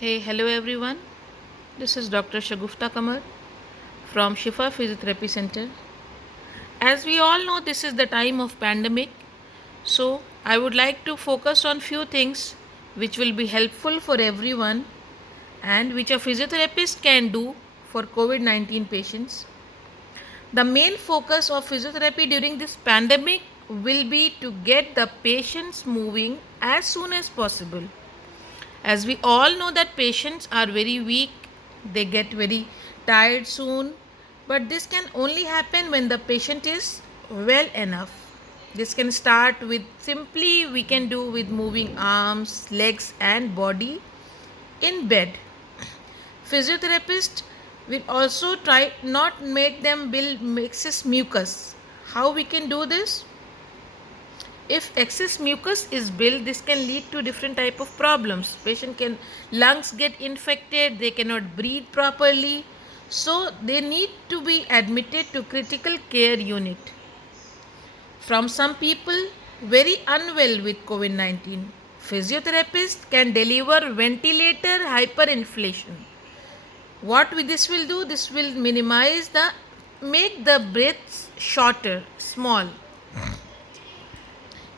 Hey, hello everyone. This is Dr. Shagufta Kamar from Shifa Physiotherapy Center. As we all know, this is the time of pandemic, so I would like to focus on few things which will be helpful for everyone and which a physiotherapist can do for COVID-19 patients. The main focus of physiotherapy during this pandemic will be to get the patients moving as soon as possible. As we all know that patients are very weak, they get very tired soon, but this can only happen when the patient is well enough. This can start with simply we can do with moving arms, legs and body in bed. Physiotherapist will also try not make them build excess mucus. How we can do this? If excess mucus is built, this can lead to different type of problems. Patient can lungs get infected, they cannot breathe properly, so they need to be admitted to critical care unit. From some people very unwell with COVID-19, physiotherapist can deliver ventilator hyperinflation. What this will do? This will minimize the make the breaths shorter, small.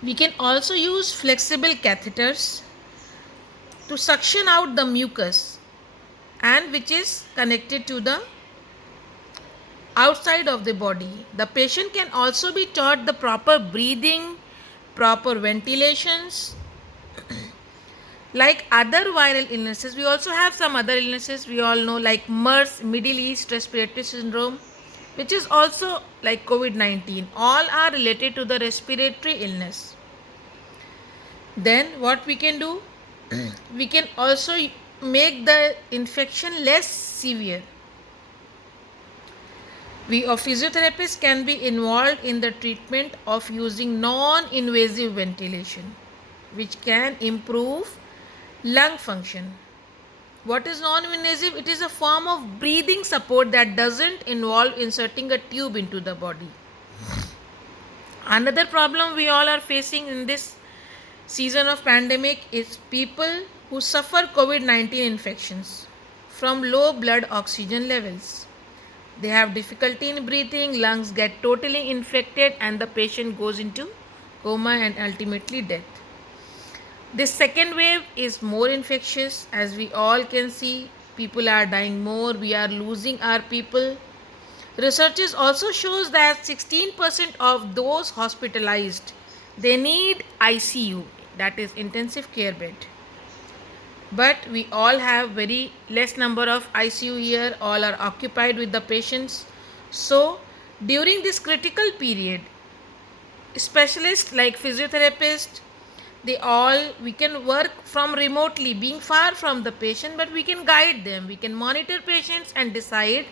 We can also use flexible catheters to suction out the mucus and which is connected to the outside of the body. The patient can also be taught the proper breathing, proper ventilations. Like other viral illnesses, we also have some other illnesses we all know like MERS, Middle East Respiratory Syndrome, which is also like COVID-19. All are related to the respiratory illness. Then what we can do? We can also make the infection less severe. We physiotherapists can be involved in the treatment of using non-invasive ventilation, which can improve lung function. What is non-invasive? It is a form of breathing support that doesn't involve inserting a tube into the body. Another problem we all are facing in this season of pandemic is people who suffer COVID-19 infections from low blood oxygen levels. They have difficulty in breathing, lungs get totally infected and the patient goes into coma and ultimately death. This second wave is more infectious. As we all can see, people are dying more, we are losing our people. Researches also shows that 16% of those hospitalized, they need ICU, that is intensive care bed. But we all have very less number of ICU here, all are occupied with the patients. So during this critical period, specialists like physiotherapists, they all we can work from remotely being far from the patient, but we can guide them, we can monitor patients and decide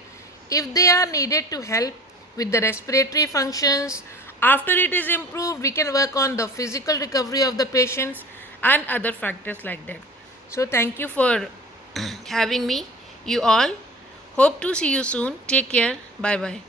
if they are needed to help with the respiratory functions. After it is improved, we can work on the physical recovery of the patients and other factors like that. So thank you for having me, you all. Hope to see you soon. Take care. Bye bye.